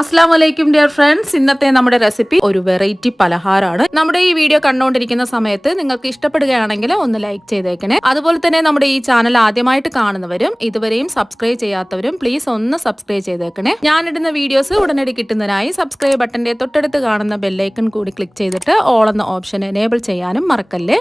അസ്സലാമലൈക്കും dear friends. ഇന്നത്തെ നമ്മുടെ റെസിപ്പി ഒരു വെറൈറ്റി പലഹാരമാണ്. നമ്മുടെ ഈ വീഡിയോ കണ്ടുകൊണ്ടിരിക്കുന്ന സമയത്ത് നിങ്ങൾക്ക് ഇഷ്ടപ്പെടുകയാണെങ്കിൽ ഒന്ന് ലൈക്ക് ചെയ്തേക്കണേ. അതുപോലെ തന്നെ നമ്മുടെ ഈ ചാനൽ ആദ്യമായിട്ട് കാണുന്നവരും ഇതുവരെയും സബ്സ്ക്രൈബ് ചെയ്യാത്തവരും പ്ലീസ് ഒന്ന് സബ്സ്ക്രൈബ് ചെയ്തേക്കണേ. ഞാനിടുന്ന വീഡിയോസ് ഉടനടി കിട്ടുന്നതിനായി സബ്സ്ക്രൈബ് ബട്ടന്റെ തൊട്ടടുത്ത് കാണുന്ന ബെല്ലൈക്കൺ കൂടി ക്ലിക്ക് ചെയ്തിട്ട് ഓൾ എന്ന ഓപ്ഷൻ എനേബിൾ ചെയ്യാനും മറക്കല്ലേ.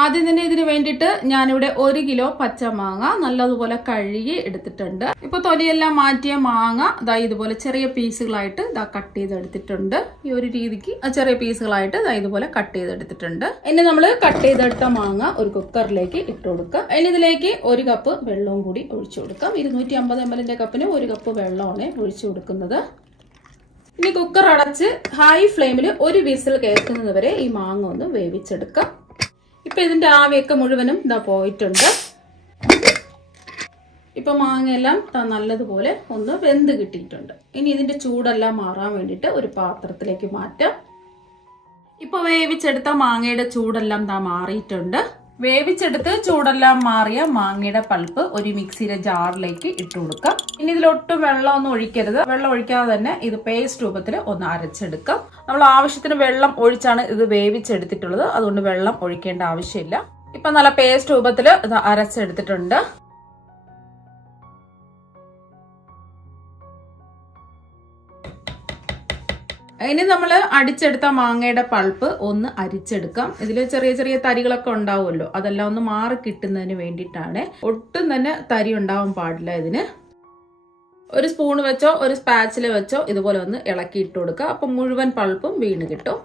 ആദ്യം തന്നെ ഇതിന് വേണ്ടിയിട്ട് ഞാനിവിടെ 1 കിലോ പച്ചമാങ്ങ നല്ലതുപോലെ കഴുകി എടുത്തിട്ടുണ്ട്. ഇപ്പൊ തൊലിയെല്ലാം മാറ്റിയ മാങ്ങ ഇതാ ഇതുപോലെ ചെറിയ പീസുകളായിട്ട് ഇതാ കട്ട് ചെയ്തെടുത്തിട്ടുണ്ട്. ഈ ഒരു രീതിക്ക് ചെറിയ പീസുകളായിട്ട് ഇതാ ഇതുപോലെ കട്ട് ചെയ്തെടുത്തിട്ടുണ്ട്. ഇനി നമ്മൾ കട്ട് ചെയ്തെടുത്ത മാങ്ങ ഒരു കുക്കറിലേക്ക് ഇട്ട് കൊടുക്കുക. ഇനി ഇതിലേക്ക് 1 കപ്പ് വെള്ളവും കൂടി ഒഴിച്ചു കൊടുക്കാം. 250 ml കപ്പിന് 1 കപ്പ് വെള്ളമാണ് ഒഴിച്ചു കൊടുക്കുന്നത്. ഇനി കുക്കർ അടച്ച് ഹൈ ഫ്ലെയിമിൽ 1 വിസിൽ കേൾക്കുന്നത് വരെ ഈ മാങ്ങ ഒന്ന് വേവിച്ചെടുക്കാം. ഇപ്പൊ ഇതിന്റെ ആവിയൊക്കെ മുഴുവനും ഇതാ പോയിട്ടുണ്ട്. ഇപ്പൊ മാങ്ങയെല്ലാം നല്ലതുപോലെ ഒന്ന് വെന്ത് കിട്ടിയിട്ടുണ്ട്. ഇനി ഇതിന്റെ ചൂടെല്ലാം മാറാൻ വേണ്ടിയിട്ട് ഒരു പാത്രത്തിലേക്ക് മാറ്റാം. ഇപ്പൊ വേവിച്ചെടുത്ത മാങ്ങയുടെ ചൂടെല്ലാം മാറിയിട്ടുണ്ട്. വേവിച്ചെടുത്ത് ചൂടെല്ലാം മാറിയ മാങ്ങയുടെ പൾപ്പ് ഒരു മിക്സിയുടെ ജാറിലേക്ക് ഇട്ട് കൊടുക്കാം. ഇനി ഇതിലൊട്ടും വെള്ളമൊന്നും ഒഴിക്കരുത്. വെള്ളം ഒഴിക്കാതെ തന്നെ ഇത് പേസ്റ്റ് രൂപത്തിൽ ഒന്ന് അരച്ചെടുക്കാം. നമ്മൾ ആവശ്യത്തിന് വെള്ളം ഒഴിച്ചാണ് ഇത് വേവിച്ചെടുത്തിട്ടുള്ളത്, അതുകൊണ്ട് വെള്ളം ഒഴിക്കേണ്ട ആവശ്യമില്ല. ഇപ്പൊ നല്ല പേസ്റ്റ് രൂപത്തിൽ ഇത് അരച്ചെടുത്തിട്ടുണ്ട്. ഇനി നമ്മൾ അടിച്ചെടുത്ത മാങ്ങയുടെ പൾപ്പ് ഒന്ന് അരിച്ചെടുക്കാം. ഇതിൽ ചെറിയ ചെറിയ തരികളൊക്കെ ഉണ്ടാവുമല്ലോ, അതെല്ലാം ഒന്ന് മാറി കിട്ടുന്നതിന് വേണ്ടിയിട്ടാണ്. ഒട്ടും തന്നെ തരി ഉണ്ടാവാൻ പാടില്ല. ഇതിന് ഒരു സ്പൂൺ വെച്ചോ ഒരു സ്പാച്ചില വെച്ചോ ഇതുപോലെ ഒന്ന് ഇളക്കി ഇട്ട് കൊടുക്കുക. അപ്പൊ മുഴുവൻ പൾപ്പും വീണ് കിട്ടും.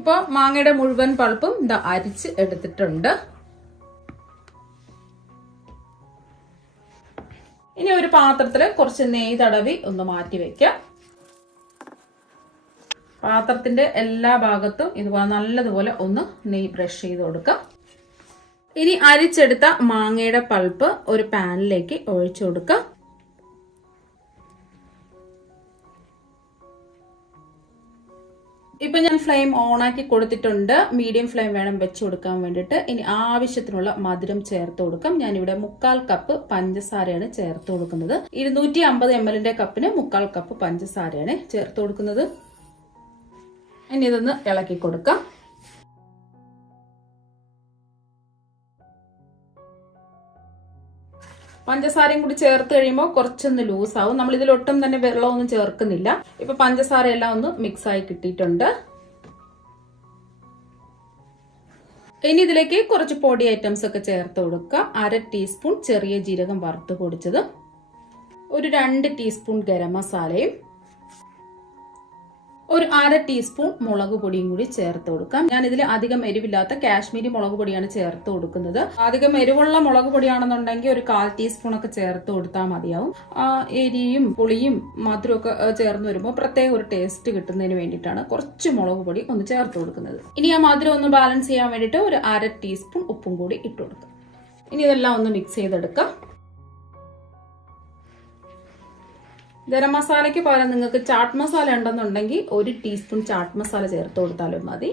ഇപ്പൊ മാങ്ങയുടെ മുഴുവൻ പൾപ്പും ഇതാ അരിച്ച് എടുത്തിട്ടുണ്ട്. ഇനി ഒരു പാത്രത്തില് കുറച്ച് നെയ്യ് തടവി ഒന്ന് മാറ്റി വെക്കാം. പാത്രത്തിന്റെ എല്ലാ ഭാഗത്തും ഇതുപോലെ നല്ലതുപോലെ ഒന്ന് നെയ്യ് ബ്രഷ് ചെയ്ത് കൊടുക്കാം. ഇനി അരിച്ചെടുത്ത മാങ്ങയുടെ പൾപ്പ് ഒരു പാനിലേക്ക് ഒഴിച്ചു കൊടുക്കാം. ഇപ്പൊ ഞാൻ ഫ്ലെയിം ഓൺ ആക്കി കൊടുത്തിട്ടുണ്ട്. മീഡിയം ഫ്ലെയിം വേണം വെച്ച് കൊടുക്കാൻ വേണ്ടിയിട്ട്. ഇനി ആവശ്യത്തിനുള്ള മധുരം ചേർത്ത് കൊടുക്കാം. ഞാനിവിടെ 1/4 കപ്പ് പഞ്ചസാരയാണ് ചേർത്ത് കൊടുക്കുന്നത്. 250 ml കപ്പിന് 1/4 കപ്പ് പഞ്ചസാരയാണ് ചേർത്ത് കൊടുക്കുന്നത്. ഇനി ഇതൊന്ന് ഇളക്കി കൊടുക്കാം. പഞ്ചസാരയും കൂടി ചേർത്ത് കഴിയുമ്പോൾ കുറച്ചൊന്ന് ലൂസ് ആവും. നമ്മൾ ഇതിലൊട്ടും തന്നെ വെള്ളമൊന്നും ചേർക്കുന്നില്ല. ഇപ്പൊ പഞ്ചസാര എല്ലാം ഒന്ന് മിക്സ് ആയി കിട്ടിയിട്ടുണ്ട്. ഇനി ഇതിലേക്ക് കുറച്ച് പൊടി ഐറ്റംസ് ഒക്കെ ചേർത്ത് കൊടുക്കുക. 1/2 ടീസ്പൂൺ ചെറിയ ജീരകം വറുത്ത് പൊടിച്ചത്, ഒരു 2 ടീസ്പൂൺ ഗരം മസാലയും ഒരു 1/2 ടീസ്പൂൺ മുളക് പൊടിയും കൂടി ചേർത്ത് കൊടുക്കാം. ഞാൻ ഇതിൽ അധികം എരിവില്ലാത്ത കാശ്മീരി മുളക് പൊടിയാണ് ചേർത്ത് കൊടുക്കുന്നത്. അധികം എരിവുള്ള മുളക് പൊടിയാണെന്നുണ്ടെങ്കിൽ ഒരു 1/4 ടീസ്പൂൺ ഒക്കെ ചേർത്ത് കൊടുത്താൽ മതിയാവും. എരിയും പുളിയും മധുരവും ഒക്കെ ചേർന്ന് വരുമ്പോൾ പ്രത്യേക ഒരു ടേസ്റ്റ് കിട്ടുന്നതിന് വേണ്ടിയിട്ടാണ് കുറച്ച് മുളക് പൊടി ഒന്ന് ചേർത്ത് കൊടുക്കുന്നത്. ഇനി ആ മധുരം ഒന്ന് ബാലൻസ് ചെയ്യാൻ വേണ്ടിയിട്ട് ഒരു 1/2 ടീസ്പൂൺ ഉപ്പും കൂടി ഇട്ട് കൊടുക്കാം. ഇനി ഇതെല്ലാം ഒന്ന് മിക്സ് ചെയ്തെടുക്കാം. ഗരം മസാലയ്ക്ക് പകരം നിങ്ങൾക്ക് ചാട്ട് മസാല ഉണ്ടെന്നുണ്ടെങ്കിൽ 1 ടീസ്പൂൺ ചാട്ട് മസാല ചേർത്ത് കൊടുത്താലും മതി.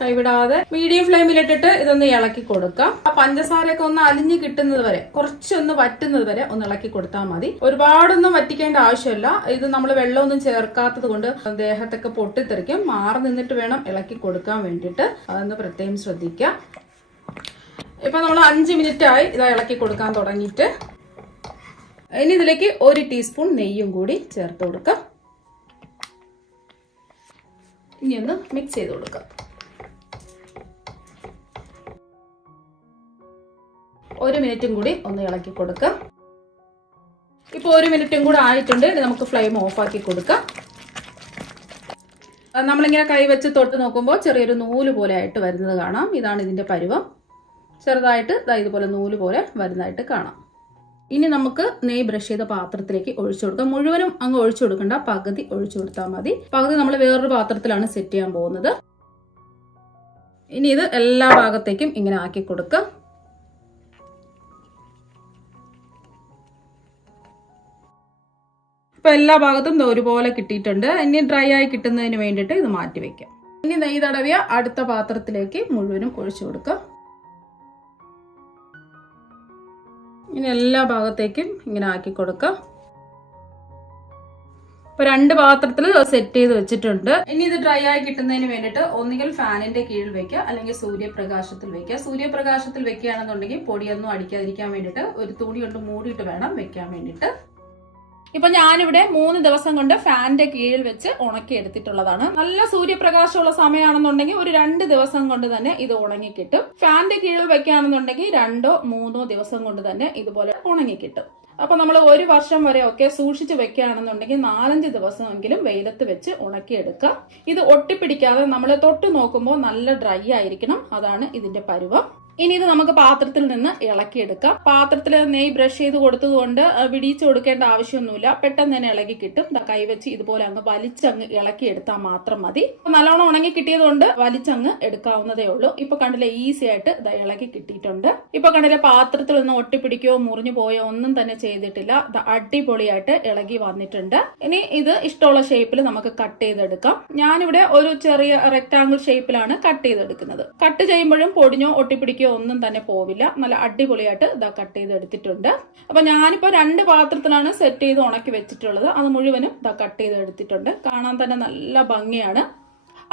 കൈവിടാതെ മീഡിയം ഫ്ലെയിമിലിട്ടിട്ട് ഇതൊന്ന് ഇളക്കി കൊടുക്കാം. ആ പഞ്ചസാരയൊക്കെ ഒന്ന് അലിഞ്ഞു കിട്ടുന്നത് വരെ, കുറച്ചൊന്ന് വറ്റുന്നത് വരെ ഒന്ന് ഇളക്കി കൊടുത്താൽ മതി. ഒരുപാടൊന്നും വറ്റിക്കേണ്ട ആവശ്യമില്ല. ഇത് നമ്മൾ വെള്ളമൊന്നും ചേർക്കാത്തത് കൊണ്ട് ദേഹത്തൊക്കെ പൊട്ടിത്തെറിക്കും. മാറി നിന്നിട്ട് വേണം ഇളക്കി കൊടുക്കാൻ വേണ്ടിയിട്ട്. അതൊന്ന് പ്രത്യേകം ശ്രദ്ധിക്കാം. ഇപ്പൊ നമ്മൾ 5 മിനിറ്റ് ആയി ഇതാ ഇളക്കി കൊടുക്കാൻ തുടങ്ങിയിട്ട്. ഇനി ഇതിലേക്ക് 1 ടീസ്പൂൺ നെയ്യും കൂടി ചേർത്ത് കൊടുക്കാം. ഇനി ഒന്ന് മിക്സ് ചെയ്ത് കൊടുക്കാം. 1 മിനിറ്റും കൂടി ഒന്ന് ഇളക്കി കൊടുക്കാം. ഇപ്പൊ 1 മിനിറ്റും കൂടെ ആയിട്ടുണ്ട്. ഇനി നമുക്ക് ഫ്ലെയിം ഓഫ് ആക്കി കൊടുക്കാം. നമ്മളിങ്ങനെ കൈ വെച്ച് തൊട്ട് നോക്കുമ്പോൾ ചെറിയൊരു നൂല് പോലെ ആയിട്ട് വരുന്നത് കാണാം. ഇതാണ് ഇതിന്റെ പരുവം. ചെറുതായിട്ട് ഇതുപോലെ നൂല് പോലെ വരുന്നതായിട്ട് കാണാം. ഇനി നമുക്ക് നെയ്യ് ബ്രഷ് ചെയ്ത പാത്രത്തിലേക്ക് ഒഴിച്ചു കൊടുക്കാം. മുഴുവനും അങ്ങ് ഒഴിച്ചു കൊടുക്കണ്ട, പകുതി ഒഴിച്ചു കൊടുത്താൽ മതി. പകുതി നമ്മൾ വേറൊരു പാത്രത്തിലാണ് സെറ്റ് ചെയ്യാൻ പോകുന്നത്. ഇനി ഇത് എല്ലാ ഭാഗത്തേക്കും ഇങ്ങനെ ആക്കി കൊടുക്കാം. ഇപ്പൊ എല്ലാ ഭാഗത്തും ഒരുപോലെ കിട്ടിയിട്ടുണ്ട്. ഇനി ഡ്രൈ ആയി കിട്ടുന്നതിന് വേണ്ടിയിട്ട് ഇത് മാറ്റി വെക്കാം. ഇനി നെയ്യ് തടവിയ അടുത്ത പാത്രത്തിലേക്ക് മുഴുവനും ഒഴിച്ചു കൊടുക്കാം. ഇനി എല്ലാ ഭാഗത്തേക്കും ഇങ്ങനെ ആക്കി കൊടുക്കാം. ഇപ്പൊ 2 പാത്രത്തിൽ സെറ്റ് ചെയ്ത് വെച്ചിട്ടുണ്ട്. ഇനി ഇത് ഡ്രൈ ആയി കിട്ടുന്നതിന് വേണ്ടിയിട്ട് ഒന്നുകിൽ ഫാനിന്റെ കീഴിൽ വെക്കുക, അല്ലെങ്കിൽ സൂര്യപ്രകാശത്തിൽ വെക്കുക. സൂര്യപ്രകാശത്തിൽ വെക്കുകയാണെന്നുണ്ടെങ്കിൽ പൊടിയൊന്നും അടിക്കാതിരിക്കാൻ വേണ്ടിയിട്ട് ഒരു തുണി കൊണ്ട് മൂടിയിട്ട് വേണം വെക്കാൻ വേണ്ടിയിട്ട്. ഇപ്പൊ ഞാനിവിടെ 3 ദിവസം കൊണ്ട് ഫാനിന്റെ കീഴിൽ വെച്ച് ഉണക്കി എടുത്തിട്ടുള്ളതാണ്. നല്ല സൂര്യപ്രകാശമുള്ള സമയമാണെന്നുണ്ടെങ്കിൽ ഒരു 2 ദിവസം കൊണ്ട് തന്നെ ഇത് ഉണങ്ങി കിട്ടും. ഫാനിന്റെ കീഴിൽ വെക്കുകയാണെന്നുണ്ടെങ്കിൽ 2-3 ദിവസം കൊണ്ട് തന്നെ ഇതുപോലെ ഉണങ്ങി കിട്ടും. അപ്പൊ നമ്മൾ 1 വർഷം വരെ ഒക്കെ സൂക്ഷിച്ച് വെക്കുകയാണെന്നുണ്ടെങ്കിൽ 4-5 ദിവസമെങ്കിലും വെയിലത്ത് വെച്ച് ഉണക്കിയെടുക്കുക. ഇത് ഒട്ടിപ്പിടിക്കാതെ നമ്മൾ തൊട്ട് നോക്കുമ്പോൾ നല്ല ഡ്രൈ ആയിരിക്കണം. അതാണ് ഇതിന്റെ പരുവം. ഇനി ഇത് നമുക്ക് പാത്രത്തിൽ നിന്ന് ഇളക്കിയെടുക്കാം. പാത്രത്തിൽ നെയ്യ് ബ്രഷ് ചെയ്ത് കൊടുത്തതുകൊണ്ട് വിടിയിച്ച് കൊടുക്കേണ്ട ആവശ്യമൊന്നുമില്ല. പെട്ടെന്ന് തന്നെ ഇളകി കിട്ടും. കൈവച്ച് ഇതുപോലെ അങ്ങ് വലിച്ചങ്ങ് ഇളക്കിയെടുത്താൽ മാത്രം മതി. നല്ലോണം ഉണങ്ങി കിട്ടിയതുകൊണ്ട് വലിച്ചങ്ങ് എടുക്കാവുന്നതേ ഉള്ളൂ. ഇപ്പൊ കണ്ടില്ലേ, ഈസി ആയിട്ട് ഇത് ഇളകി കിട്ടിയിട്ടുണ്ട്. ഇപ്പൊ കണ്ടില്ലേ, പാത്രത്തിൽ നിന്ന് ഒട്ടിപ്പിടിക്കുകയോ മുറിഞ്ഞു പോയോ ഒന്നും തന്നെ ചെയ്തിട്ടില്ല. അടിപൊളിയായിട്ട് ഇളകി വന്നിട്ടുണ്ട്. ഇനി ഇത് ഇഷ്ടമുള്ള ഷേപ്പിൽ നമുക്ക് കട്ട് ചെയ്തെടുക്കാം. ഞാനിവിടെ ഒരു ചെറിയ റെക്ടാംഗിൾ ഷേപ്പിലാണ് കട്ട് ചെയ്തെടുക്കുന്നത്. കട്ട് ചെയ്യുമ്പോഴും പൊടിഞ്ഞോ ഒട്ടിപ്പിടിക്കുകയോ ഒന്നും തന്നെ പോവില്ല. നല്ല അടിപൊളിയായിട്ട് ഇതാ കട്ട് ചെയ്ത് എടുത്തിട്ടുണ്ട്. അപ്പൊ ഞാനിപ്പോ 2 പാത്രത്തിലാണ് സെറ്റ് ചെയ്ത് ഉണക്കി വെച്ചിട്ടുള്ളത്. അത് മുഴുവനും ഇതാ കട്ട് ചെയ്ത് എടുത്തിട്ടുണ്ട്. കാണാൻ തന്നെ നല്ല ഭംഗിയാണ്.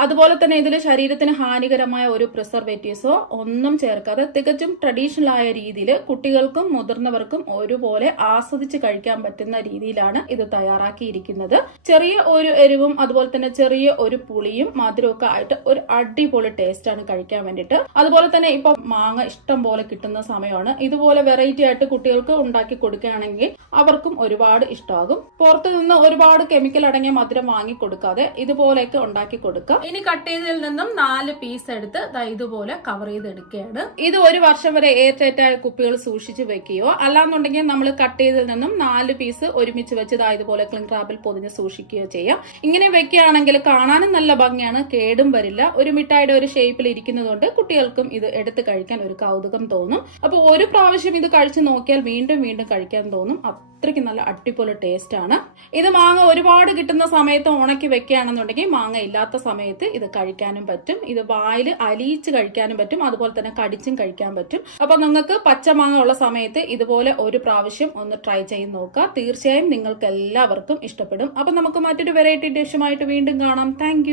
അതുപോലെ തന്നെ ഇതിൽ ശരീരത്തിന് ഹാനികരമായ ഒരു പ്രിസർവേറ്റീവ്സോ ഒന്നും ചേർക്കാതെ തികച്ചും ട്രഡീഷണൽ ആയ രീതിയിൽ കുട്ടികൾക്കും മുതിർന്നവർക്കും ഒരുപോലെ ആസ്വദിച്ച് കഴിക്കാൻ പറ്റുന്ന രീതിയിലാണ് ഇത് തയ്യാറാക്കിയിരിക്കുന്നത്. ചെറിയ ഒരു എരിവും അതുപോലെ തന്നെ ചെറിയ ഒരു പുളിയും മധുരവും ഒക്കെ ആയിട്ട് ഒരു അടിപൊളി ടേസ്റ്റ് ആണ് കഴിക്കാൻ വേണ്ടിയിട്ട്. അതുപോലെ തന്നെ ഇപ്പൊ മാങ്ങ ഇഷ്ടം പോലെ കിട്ടുന്ന സമയമാണ്. ഇതുപോലെ വെറൈറ്റി ആയിട്ട് കുട്ടികൾക്ക് ഉണ്ടാക്കി കൊടുക്കുകയാണെങ്കിൽ അവർക്കും ഒരുപാട് ഇഷ്ടമാകും. പുറത്തു നിന്ന് ഒരുപാട് കെമിക്കൽ അടങ്ങിയ മധുരം വാങ്ങി കൊടുക്കാതെ ഇതുപോലെയൊക്കെ ഉണ്ടാക്കി കൊടുക്കാം. ഇനി കട്ട് ചെയ്തതിൽ നിന്നും 4 പീസ് എടുത്ത് ഇതുപോലെ കവർ ചെയ്ത് എടുക്കുകയാണ്. ഇത് 1 വർഷം വരെ എയർ ടൈറ്റ് ആയ കുപ്പികൾ സൂക്ഷിച്ച് വെക്കുകയോ അല്ലാന്നുണ്ടെങ്കിൽ നമ്മൾ കട്ട് ചെയ്തതിൽ നിന്നും 4 പീസ് ഒരുമിച്ച് വെച്ച് ഇതുപോലെ ക്ലിംഗ് റാപ്പിൽ പൊതിഞ്ഞ് സൂക്ഷിക്കുകയോ ചെയ്യാം. ഇങ്ങനെ വെക്കുകയാണെങ്കിൽ കാണാനും നല്ല ഭംഗിയാണ്, കേടും വരില്ല. ഒരു മിഠായിയുടെ ഒരു ഷേപ്പിൽ ഇരിക്കുന്നതുകൊണ്ട് കുട്ടികൾക്കും ഇത് എടുത്ത് കഴിക്കാൻ ഒരു കൗതുകം തോന്നും. അപ്പൊ ഒരു പ്രാവശ്യം ഇത് കഴിച്ചു നോക്കിയാൽ വീണ്ടും വീണ്ടും കഴിക്കാൻ തോന്നും. അത്രയ്ക്ക് നല്ല അടിപൊളി ടേസ്റ്റ് ആണ്. ഇത് മാങ്ങ ഒരുപാട് കിട്ടുന്ന സമയത്ത് ഉണക്കി വെക്കുകയാണെന്നുണ്ടെങ്കിൽ മാങ്ങ ഇല്ലാത്ത സമയത്ത് ഇത് കഴിക്കാനും പറ്റും. ഇത് വായിൽ അലിയിച്ച് കഴിക്കാനും പറ്റും. അതുപോലെ തന്നെ കടിച്ചും കഴിക്കാൻ പറ്റും. അപ്പൊ നിങ്ങൾക്ക് പച്ചമാങ്ങ ഉള്ള സമയത്ത് ഇതുപോലെ ഒരു പ്രാവശ്യം ഒന്ന് ട്രൈ ചെയ്ത് നോക്കുക. തീർച്ചയായും നിങ്ങൾക്ക് എല്ലാവർക്കും ഇഷ്ടപ്പെടും. അപ്പൊ നമുക്ക് മറ്റൊരു വെറൈറ്റി ഡിഷുമായിട്ട് വീണ്ടും കാണാം. താങ്ക്